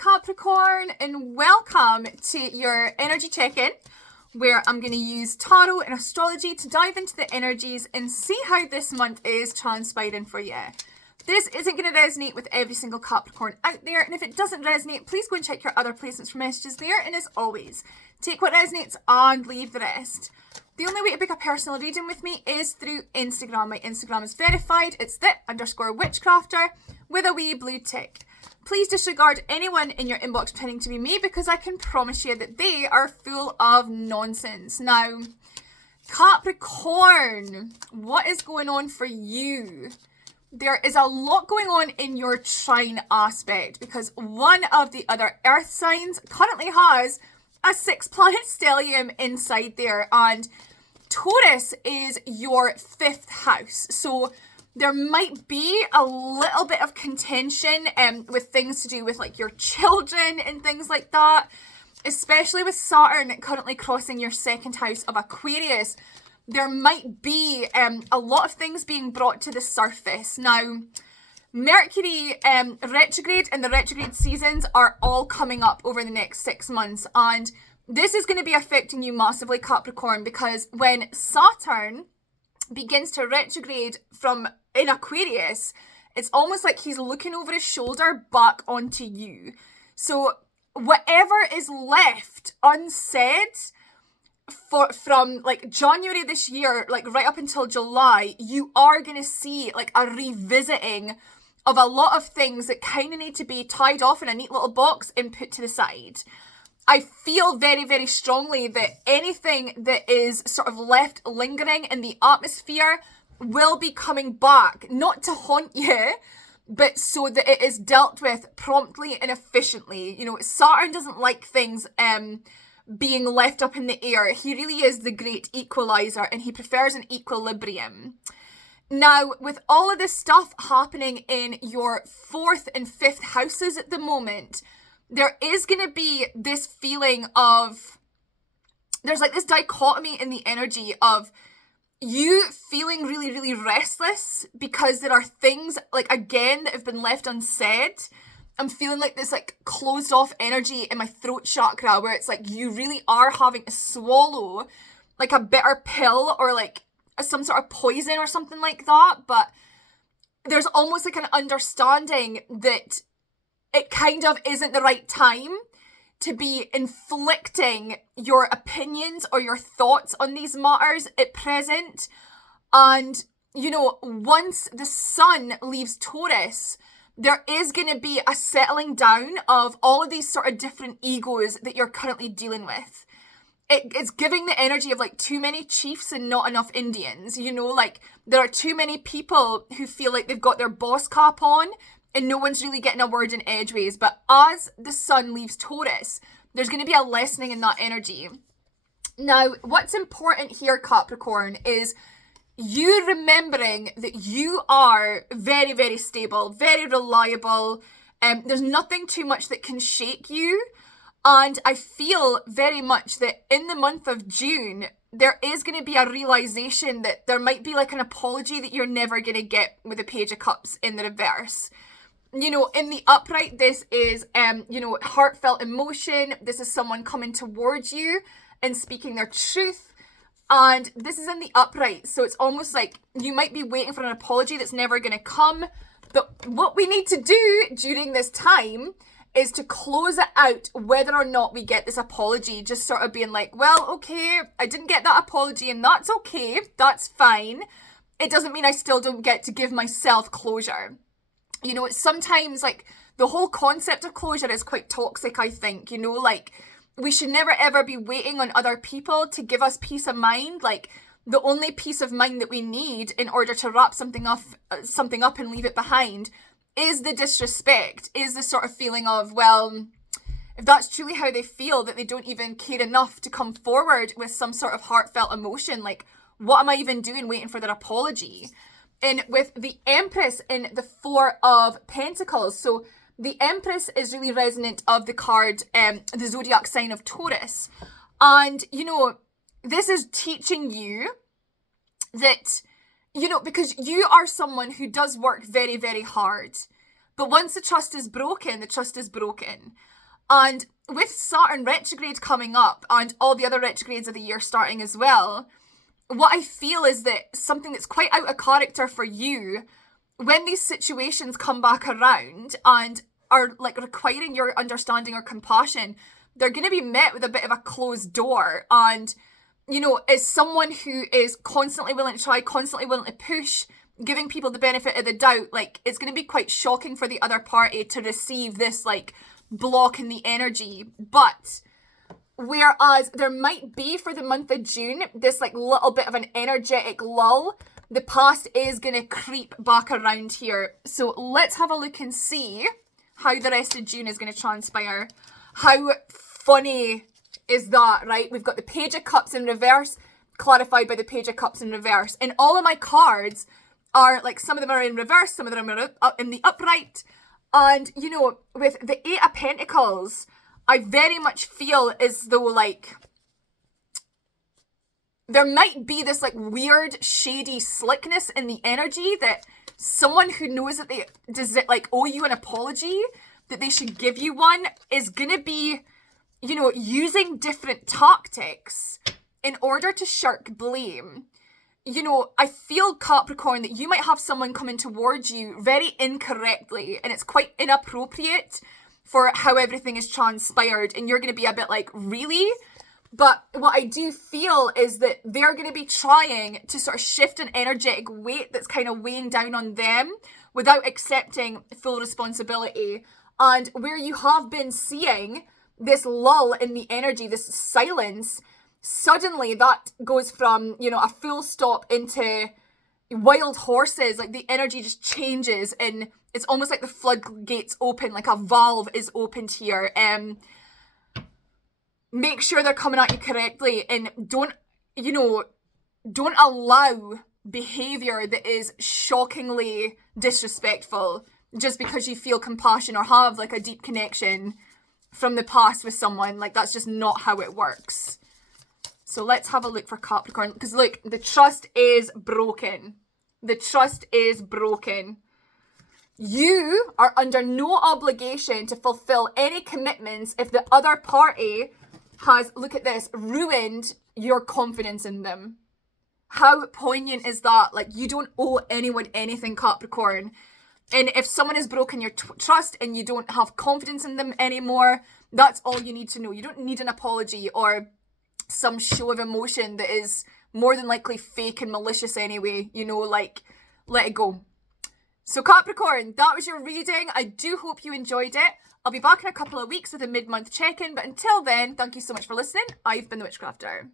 Capricorn, and welcome to your energy check-in, where I'm going to use tarot and astrology to dive into the energies and see how this month is transpiring for you. This isn't going to resonate with every single Capricorn out there, and if it doesn't resonate, please go and check your other placements for messages there, and as always, take what resonates and leave the rest. The only way to book a personal reading with me is through Instagram. My Instagram is verified. It's _witchcrafter with a wee blue tick. Please disregard anyone in your inbox pretending to be me, because I can promise you that they are full of nonsense. Now, Capricorn, what is going on for you? There is a lot going on in your trine aspect, because one of the other earth signs currently has a 6-planet stellium inside there, and Taurus is your 5th house. So there might be a little bit of contention with things to do with like your children and things like that, especially with Saturn currently crossing your 2nd house of Aquarius. There might be a lot of things being brought to the surface. Now, Mercury retrograde and the retrograde seasons are all coming up over the next 6 months, and this is going to be affecting you massively, Capricorn, because when Saturn begins to retrograde from in Aquarius, it's almost like he's looking over his shoulder back onto you. So whatever is left unsaid from like January this year, like right up until July, you are going to see like a revisiting of a lot of things that kind of need to be tied off in a neat little box and put to the side. I feel very, very strongly that anything that is sort of left lingering in the atmosphere will be coming back, not to haunt you, but so that it is dealt with promptly and efficiently. You know, Saturn doesn't like things being left up in the air. He really is the great equalizer, and he prefers an equilibrium. Now, with all of this stuff happening in your 4th and 5th houses at the moment, there is going to be this feeling of, there's like this dichotomy in the energy of you feeling really, really restless because there are things, like, again, that have been left unsaid. I'm feeling like this, like, closed off energy in my throat chakra where it's like you really are having to swallow, like, a bitter pill or, like, some sort of poison or something like that. But there's almost, like, an understanding that it kind of isn't the right time to be inflicting your opinions or your thoughts on these matters at present. And, you know, once the sun leaves Taurus, there is going to be a settling down of all of these sort of different egos that you're currently dealing with. It's giving the energy of like too many chiefs and not enough Indians. You know, like there are too many people who feel like they've got their boss cap on and no one's really getting a word in edgeways. But as the sun leaves Taurus, there's going to be a lessening in that energy. Now, what's important here, Capricorn, is you remembering that you are very, very stable, very reliable. There's nothing too much that can shake you. And I feel very much that in the month of June, there is going to be a realization that there might be like an apology that you're never going to get with the Page of Cups in the reverse. You know, in the upright, this is, you know, heartfelt emotion. This is someone coming towards you and speaking their truth. And this is in the upright. So it's almost like you might be waiting for an apology that's never going to come. But what we need to do during this time is to close it out, whether or not we get this apology. Just sort of being like, well, okay, I didn't get that apology and that's okay. That's fine. It doesn't mean I still don't get to give myself closure. You know, it's sometimes like the whole concept of closure is quite toxic, I think. You know, like we should never ever be waiting on other people to give us peace of mind. Like the only peace of mind that we need in order to wrap something up and leave it behind is the disrespect, is the sort of feeling of, well, if that's truly how they feel, that they don't even care enough to come forward with some sort of heartfelt emotion, like what am I even doing waiting for their apology? And with the Empress in the 4 of Pentacles, so the Empress is really resonant of the card, the zodiac sign of Taurus. And, you know, this is teaching you that, you know, because you are someone who does work very, very hard. But once the trust is broken, the trust is broken. And with Saturn retrograde coming up and all the other retrogrades of the year starting as well, what I feel is that something that's quite out of character for you, when these situations come back around and are like requiring your understanding or compassion, they're going to be met with a bit of a closed door. And, you know, as someone who is constantly willing to try, constantly willing to push, giving people the benefit of the doubt, like, it's going to be quite shocking for the other party to receive this, like, block in the energy. But whereas there might be for the month of June this like little bit of an energetic lull, the past is going to creep back around here. So let's have a look and see how the rest of June is going to transpire. How funny is that, right? We've got the Page of Cups in reverse, clarified by the Page of Cups in reverse. And all of my cards are, like, some of them are in reverse, some of them are in the upright. And, you know, with the Eight of Pentacles, I very much feel as though, like, there might be this, like, weird, shady slickness in the energy that someone who knows that they owe you an apology, that they should give you one, is going to be, you know, using different tactics in order to shirk blame. You know, I feel, Capricorn, that you might have someone coming towards you very incorrectly, and it's quite inappropriate for how everything is transpired, and you're going to be a bit like, really? But what I do feel is that they're going to be trying to sort of shift an energetic weight that's kind of weighing down on them without accepting full responsibility. And where you have been seeing this lull in the energy, this silence, suddenly that goes from, you know, a full stop into wild horses. Like, the energy just changes, and it's almost like the floodgates open, like a valve is opened here. Make sure they're coming at you correctly, and don't allow behavior that is shockingly disrespectful just because you feel compassion or have like a deep connection from the past with someone. Like, that's just not how it works. So let's have a look for Capricorn, because look, the trust is broken. The trust is broken. You are under no obligation to fulfill any commitments if the other party has, look at this, ruined your confidence in them. How poignant is that? Like, you don't owe anyone anything, Capricorn. And if someone has broken your trust and you don't have confidence in them anymore, that's all you need to know. You don't need an apology or some show of emotion that is more than likely fake and malicious anyway. You know, like, let it go. So Capricorn, that was your reading. I do hope you enjoyed it. I'll be back in a couple of weeks with a mid-month check-in, but until then, thank you so much for listening. I've been the Witchcrafter.